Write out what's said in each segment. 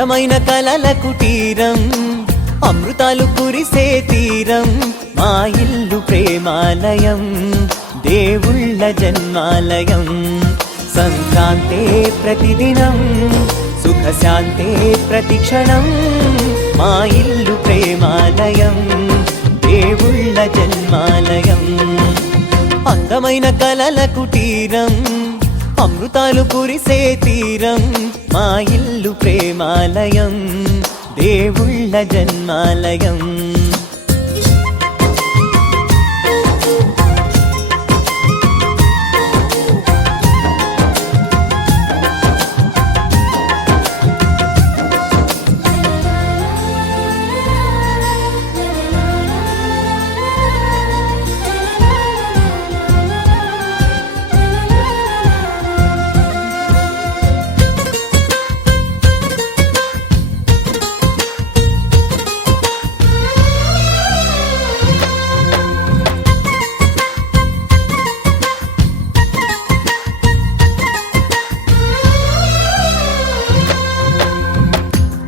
అందమైన కలల కుటీరం, అమృతాలు కురిసే తీరం, మా ఇల్లు ప్రేమాలయం, దేవుళ్ళ జన్మాలయం. సంక్రాంతే ప్రతిదినం, సుఖశాంతే ప్రతిక్షణం, మా ఇల్లు ప్రేమాలయం, దేవుళ్ళ జన్మాలయం. అందమైన కలల కుటీరం, అమృతాలు కురిసే తీరం, మా ఇల్లు ప్రేమాలయం, దేవుళ్ళ జన్మాలయం.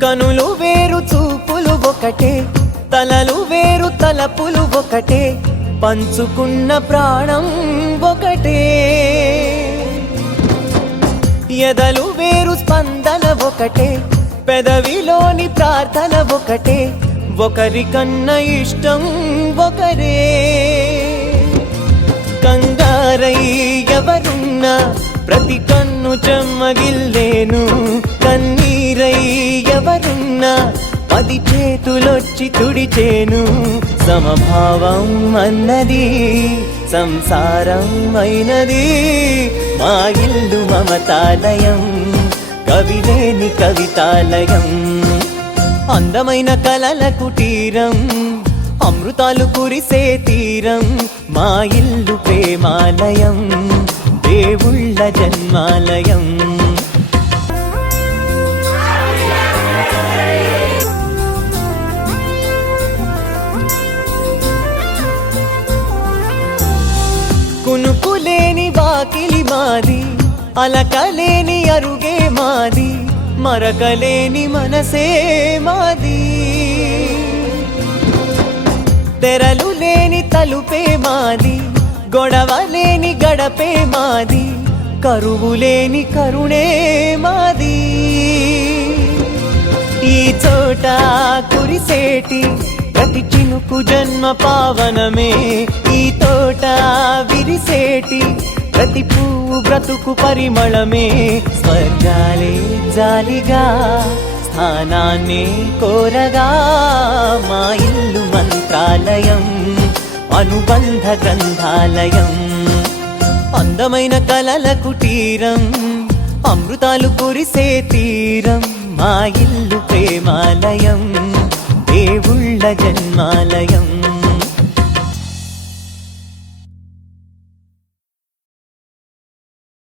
కనులు వేరు చూపులు ఒకటే, తలలు వేరు తలపులు ఒకటే, పంచుకున్న ప్రాణం ఒకటే. ఎదలు వేరు స్పందన ఒకటే, పెదవిలోని ప్రార్థన ఒకటే, ఒకరికన్నా ఇష్టం ఒకరే. కంగారై ఎవరున్నా ప్రతి కన్ను చెమ్మగిల్లేను, కన్నీరై ఎవరున్నా 10 చేతులొచ్చి తుడిచేను. సమభావం అన్నది సంసారం అయినది, మా ఇల్లు మమతాలయం, కవిలేని కవితాలయం. అందమైన కలల కుటీరం, అమృతాలు కురిసే తీరం, మా ఇల్లు ప్రేమాలయం, దేవుళ్ళ జన్మాలయం. కునుకులేని వాకిలి మాది, అలకలేని అరుగే మాది, మరకలేని మనసే మాది. తెరలు లేని తలుపే మాది, గొడవలేని గడపే మాది, కరువులేని కరుణే మాది. ఈ చోట కురిసేటి ప్రతి చినుకు జన్మ పావనమే, ఈ తోట విరిసేటి ప్రతి పువ్వు బ్రతుకు పరిమళమే. స్వర్గాలే జాలిగా స్థానాన్ని కోరగా, మా ఇల్లు మంత్రాలయం, అనుబంధ గ్రంథాలయం. అందమైన కలల కుటీరం, అమృతాలు కురిసే తీరం, మా ఇల్లు ప్రేమాలయం, దేవుళ్ళ జన్మాలయం.